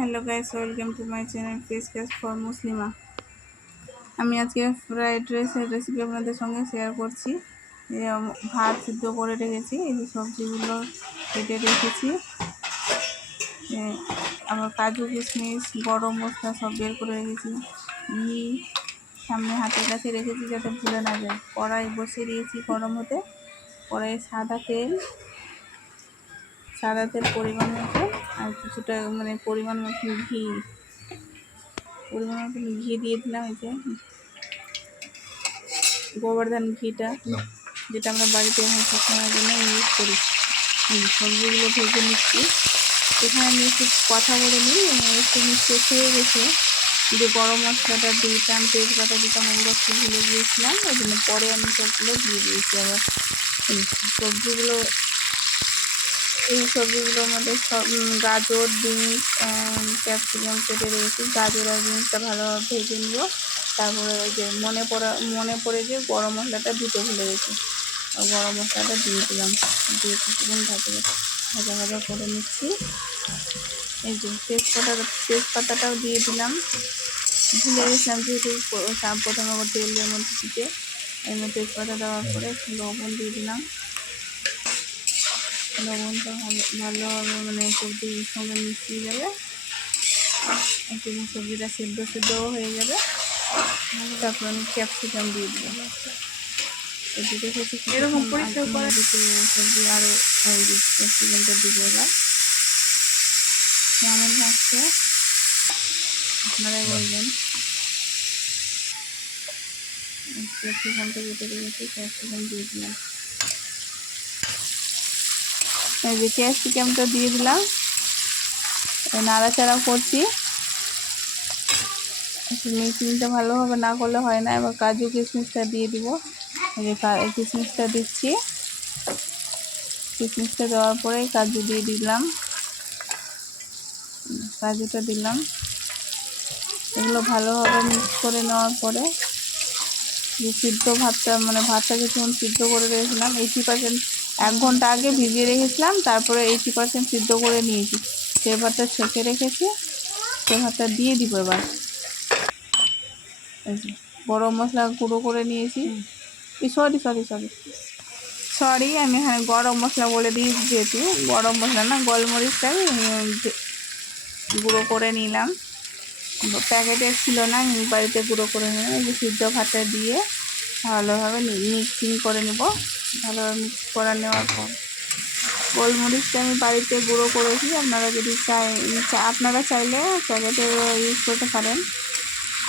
Hello guys, welcome to my channel face cash for Muslima. আমি আজকে fried রাইসের recipe আপনাদের সঙ্গে শেয়ার করছি। ভাত সিদ্ধ করে রেখেছি, এই যে সবজিগুলো কেটে রেখেছি, আবার কাজু কিশমিশ গরম মশলা সব বের করে রেখেছি। ঘি সামনে হাতের কাছে রেখেছি যাতে ভুলে না যায়। কড়াই বসিয়ে দিয়েছি গরম হতে। কড়াইয়ে সাদা তেল পরিমাণ মতো, আর কিছুটা পরিমাণ মতো ঘি দিয়ে দিলাম। এই যে গোবর্ধন ঘিটা, যেটা আমরা বাড়িতে এখন সবসময়ের জন্য ইউজ করি। সবজিগুলো ভেজে নিচ্ছি। এখানে আমি একটু কথা বলে নিই, একটু মিষ্টি হয়ে গেছে। যে গরম মশলাটা দিতাম, তেজপাতা দিতাম, ওগুলো একটু ভুলে গিয়েছিলাম, ওই জন্য পরে আমি সবগুলো দিয়ে দিয়েছি। আবার এই সবজিগুলোর মধ্যে সব গাজর, বিনস, ক্যাপসিকাম কেটে রয়েছে। গাজর আর বিনসটা ভালোভাবে ভেজে নিব। তারপরে ওই যে মনে পড়ে যে গরম মশলাটা দিতে ভুলে গেছি, গরম মশলাটা দিয়ে দিলাম। দিয়ে কিছুক্ষণ ভাজা করে নিচ্ছি। এই যে তেজপাতাটাও দিয়ে দিলাম, ভুলে গেছিলাম যেহেতু প্রথমে আবার তেলের মধ্যে দিতে। এর মধ্যে তেজপাতা দেওয়ার পরে একটু লবণ দিয়ে দিলাম। লবণটা ভালোভাবে সবজির সঙ্গে মিশিয়ে যাবে, একটু সবজিটা সেদ্ধ হয়ে যাবে। তারপর আমি ক্যাপসিকাম দিয়ে দিলাম। এরকম সবজি আরও ক্যাপসিকামটা দিব। এবার কেমন লাগছে আপনারাই বলবেন। ক্যাপসিকামটা কেটে রেখেছি, ক্যাপসিকাম দিয়ে দিলাম। এই যে ক্যাপসিকামটা দিয়ে দিলাম, নাড়াচাড়া করছি। মিক্সিংটা ভালোভাবে না করলে হয় না। এবার কাজু কিশমিশটা দিয়ে দিব। এই যে কিশমিশটা দিচ্ছি। কিশমিশটা দেওয়ার পরে কাজু দিয়ে দিলাম, কাজুটা দিলাম। এগুলো ভালোভাবে মিক্স করে নেওয়ার পরে যে ভাতটা কিছুক্ষণ সিদ্ধ করে রেখেছিলাম, 80%, 1 ঘন্টা আগে ভিজিয়ে রেখেছিলাম, তারপরে 80% সিদ্ধ করে নিয়েছি। সে ভাতটা ছেঁকে রেখেছি, সে ভাতটা দিয়ে দিব। এবার গরম মশলা গুঁড়ো করে নিয়েছি। সরি, আমি এখানে গরম মশলা বলে দিয়েছি, যেহেতু গরম মশলা না, গোলমরিচটাই গুঁড়ো করে নিলাম। প্যাকেটের ছিল না, আমি বাড়িতে গুঁড়ো করে নিলাম। এই যে সিদ্ধ ভাতটা দিয়ে ভালোভাবে মিক্সিং করে নেব। ভালোভাবে মিক্স করে নেওয়ার পর গোলমরিচটা আমি বাড়িতে গুঁড়ো করেছি। আপনারা যদি আপনারা চাইলে প্যাকেটের ইউজ করতে পারেন।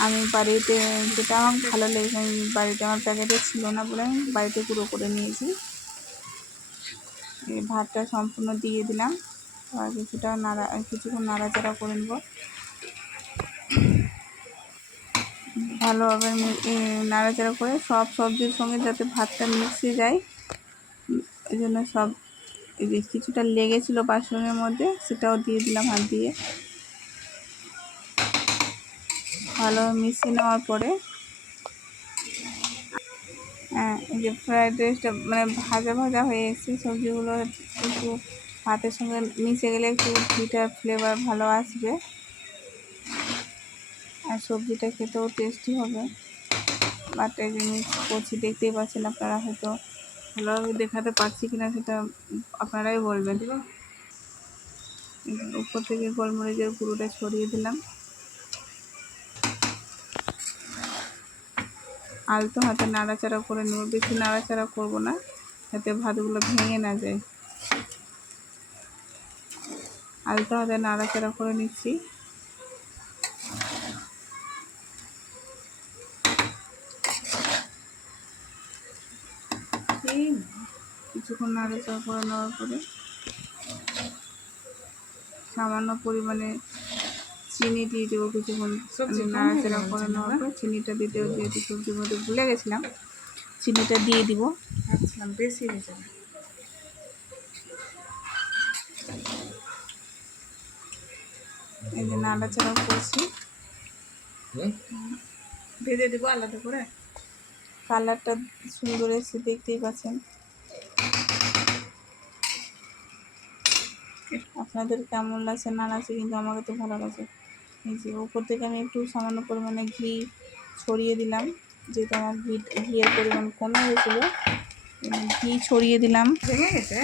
আমি বাড়িতে, যেটা আমার ভালো লেগেছে, আমি বাড়িতে, আমার প্যাকেটে ছিল না বলে আমি বাড়িতে গুঁড়ো করে নিয়েছি। এই ভাতটা সম্পূর্ণ দিয়ে দিলাম। আর কিছুক্ষণ নাড়াচাড়া করে নেব। ভালোভাবে নাড়াচাড়া করে সব সবজির সঙ্গে যাতে ভাতটা মিশে যায়, এই জন্য এই যে কিছুটা লেগেছিলো বাসনের মধ্যে, সেটাও দিয়ে দিলাম হাত দিয়ে। ভালোভাবে মিশিয়ে নেওয়ার পরে এই যে ফ্রাইড রাইসটা ভাজা হয়ে এসেছে। সবজিগুলো একটু ভাতের সঙ্গে মিশে গেলে একটু ঘিটার ফ্লেভার ভালো আসবে, আর সবজিটা খেতেও টেস্টি হবে। বাটা যে মিক্স করছি, দেখতেই পাচ্ছেন আপনারা, হয়তো ভালোভাবে দেখাতে পারছি কিনা সেটা আপনারাই বলবেন। উপর থেকে গোলমরিচের গুঁড়োটা ছড়িয়ে দিলাম। আলতো হাতে নাড়াচাড়া করে নেব, বেশি নাড়াচাড়া করব না যাতে ভাতগুলো ভেঙে না যায়। আলতো হাতে নাড়াচাড়া করে নিচ্ছি। কিছুক্ষণ নাড়াচাড়া করে নেওয়ার পরে সামান্য পরিমাণে চিনি দিয়ে দেবো। কিছুক্ষণ নাড়াচাড়া করে নেওয়ার পরে চিনিটা দিতে, যেহেতু সবজির মধ্যে ভুলে গেছিলাম, চিনিটা দিয়ে দিব। বেশি হয়ে যাবে। এই যে নাড়াচাড়া করছি, ভেজে দেবো আলাদা করে। কালারটা সুন্দর এসে, দেখতেই পাচ্ছেন। আপনাদের কেমন লাগছে না লাগছে, কিন্তু আমাকে তো ভালো লাগছে। এই যে উপর থেকে আমি একটু সামান্য পরিমাণে ঘি ছড়িয়ে দিলাম, যেহেতু আমার ঘিয়ের পরিমাণ কমে গেছিলো, ঘি ছড়িয়ে দিলাম। ভেঙে গেছে।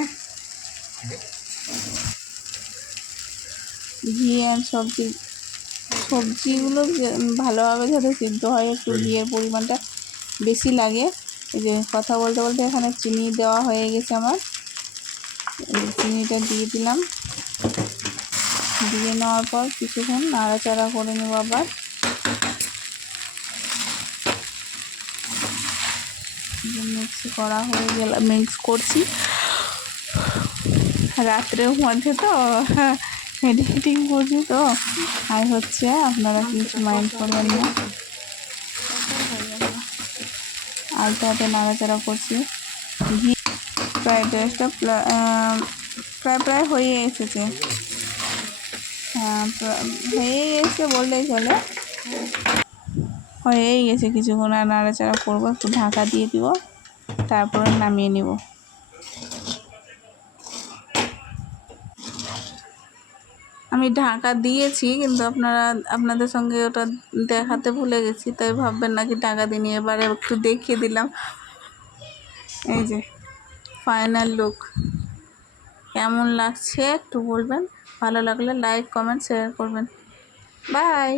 ঘি আর সবজিগুলো ভালোভাবে যাতে সিদ্ধ হয়, একটু ঘিয়ের পরিমাণটা বেশি লাগে। এই যে কথা বলতে বলতে এখানে চিনি দেওয়া হয়ে গেছে আমার, চিনিটা দিয়ে দিলাম। দিয়ে নেওয়ার পর কিছুক্ষণ নাড়াচাড়া করে নেব। আবার মিক্স করা হয়ে গেল, মিক্স করছি রাত্রের মধ্যে তো এডিটিং করছি তো আর হচ্ছে, আপনারা কিছু মাইন্ড করবেন না। আলতো হাতে নাড়াচাড়া করছি। ঘি ফ্রাইড রাইসটা প্রায় হয়ে এসেছে, হয়ে এসে বললেই চলে, হয়েই গেছে। কিছুক্ষণ আর নাড়াচাড়া করবো, একটু ঢাকা দিয়ে দিব, তারপরে নামিয়ে নিব। আমি ঢাকা দিয়েছি, কিন্তু আপনাদের সঙ্গে ওটা দেখাতে ভুলে গেছি, তাই ভাববেন নাকি ঢাকা দিইনি। এবারে একটু দেখিয়ে দিলাম। এই যে ফাইনাল লুক, কেমন লাগছে একটু বলবেন। ভালো লাগলে লাইক, কমেন্ট, শেয়ার করবেন। বাই।